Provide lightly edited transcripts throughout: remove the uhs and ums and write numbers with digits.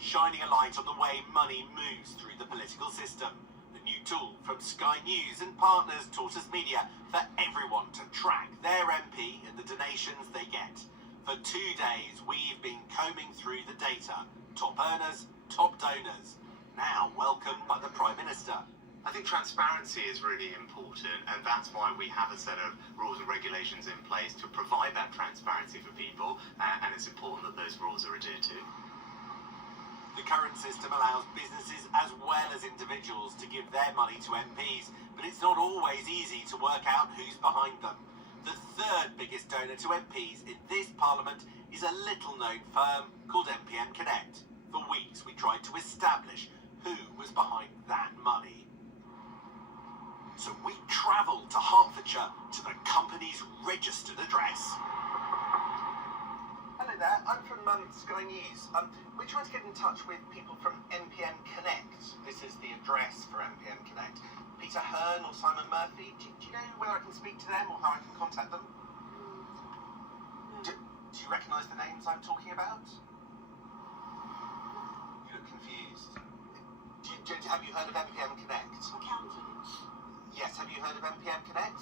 shining a light on the way money moves through the political system. A new tool from Sky News and partners Tortoise Media for everyone to track their MP and the donations they get. For 2 days, we've been combing through the data. Top earners, top donors. Now welcomed by the Prime Minister. I think transparency is really important, and that's why we have a set of rules and regulations in place to provide that transparency for people, and it's important that those rules are adhered to. The current system allows businesses as well as individuals to give their money to MPs, but it's not always easy to work out who's behind them. The third biggest donor to MPs in this Parliament is a little-known firm called MPM Connect. For weeks we tried to establish who was behind that money. So we travelled to Hertfordshire to the company's registered address. Hello there, I'm from Sky News. We're trying to get in touch with people from MPM Connect. This is the address for MPM Connect. Peter Hearn or Simon Murphy. Do you know whether I can speak to them or how I can contact them? Do you recognise the names I'm talking about? You look confused. Have you heard of MPM Connect? Accountants. Yes, have you heard of MPM Connect?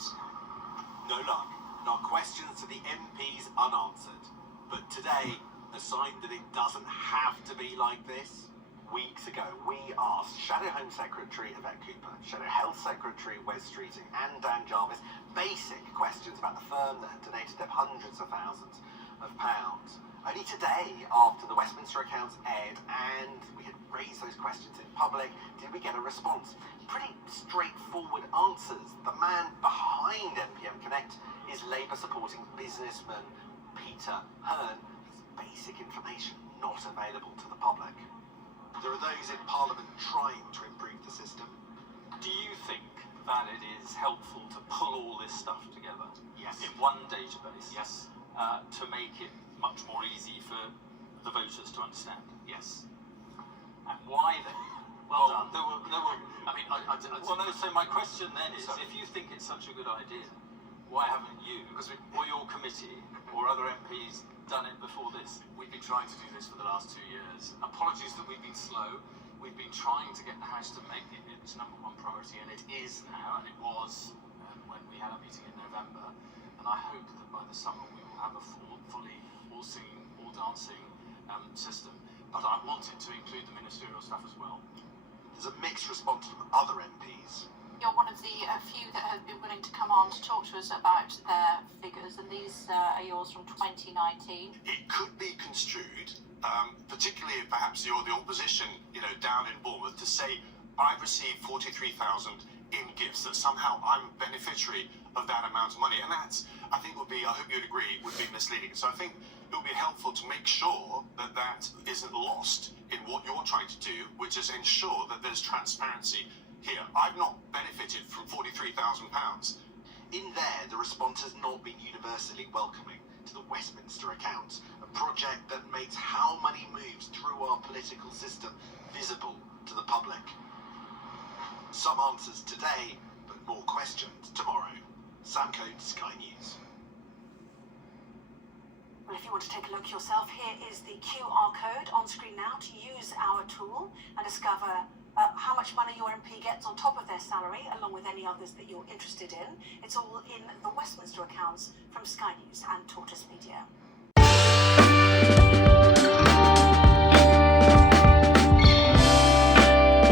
No luck, and our questions to the MPs unanswered. But today, a sign that it doesn't have to be like this. Weeks ago, we asked Shadow Home Secretary Yvette Cooper, Shadow Health Secretary Wes Streeting and Dan Jarvis basic questions about the firm that had donated them hundreds of thousands of pounds. Only today, after the Westminster accounts aired and we had raised those questions in public, did we get a response. Pretty straightforward answers. The man behind MPM Connect is Labour supporting businessman Peter Hearn. It's basic information not available to the public. There are those in Parliament trying to improve the system. Do you think that it is helpful to pull all this stuff together? Yes. In one database? Yes. To make it much more easy for the voters to understand? Yes. And why then? Well done. Well, no, so my question then is, if you think it's such a good idea, why haven't you, or your committee, or other MPs done it before this? We've been trying to do this for the last 2 years. Apologies that we've been slow. We've been trying to get the House to make it its #1 priority, and it is now, and it was when we had a meeting in November. And I hope that by the summer we will have a fully all singing, all dancing system. But I wanted to include the ministerial stuff as well. There's a mixed response from other MPs. You're one of the few that have been willing to come on to talk to us about their figures, and these are yours from 2019. It could be construed, particularly if perhaps you're the opposition, down in Bournemouth, to say, I've received 43,000 in gifts, that somehow I'm beneficiary of that amount of money. And that's, I think, I hope you'd agree, would be misleading. So I think it would be helpful to make sure that that isn't lost in what you're trying to do, which is ensure that there's transparency here. I've not benefited from £43,000. In there, the response has not been universally welcoming to the Westminster accounts, a project that makes how money moves through our political system visible to the public. Some answers today, but more questions tomorrow. Sam Coates, Sky News. Well, if you want to take a look yourself, here is the QR code on screen now to use our tool and discover how much money your MP gets on top of their salary, along with any others that you're interested in. It's all in the Westminster accounts from Sky News and Tortoise Media.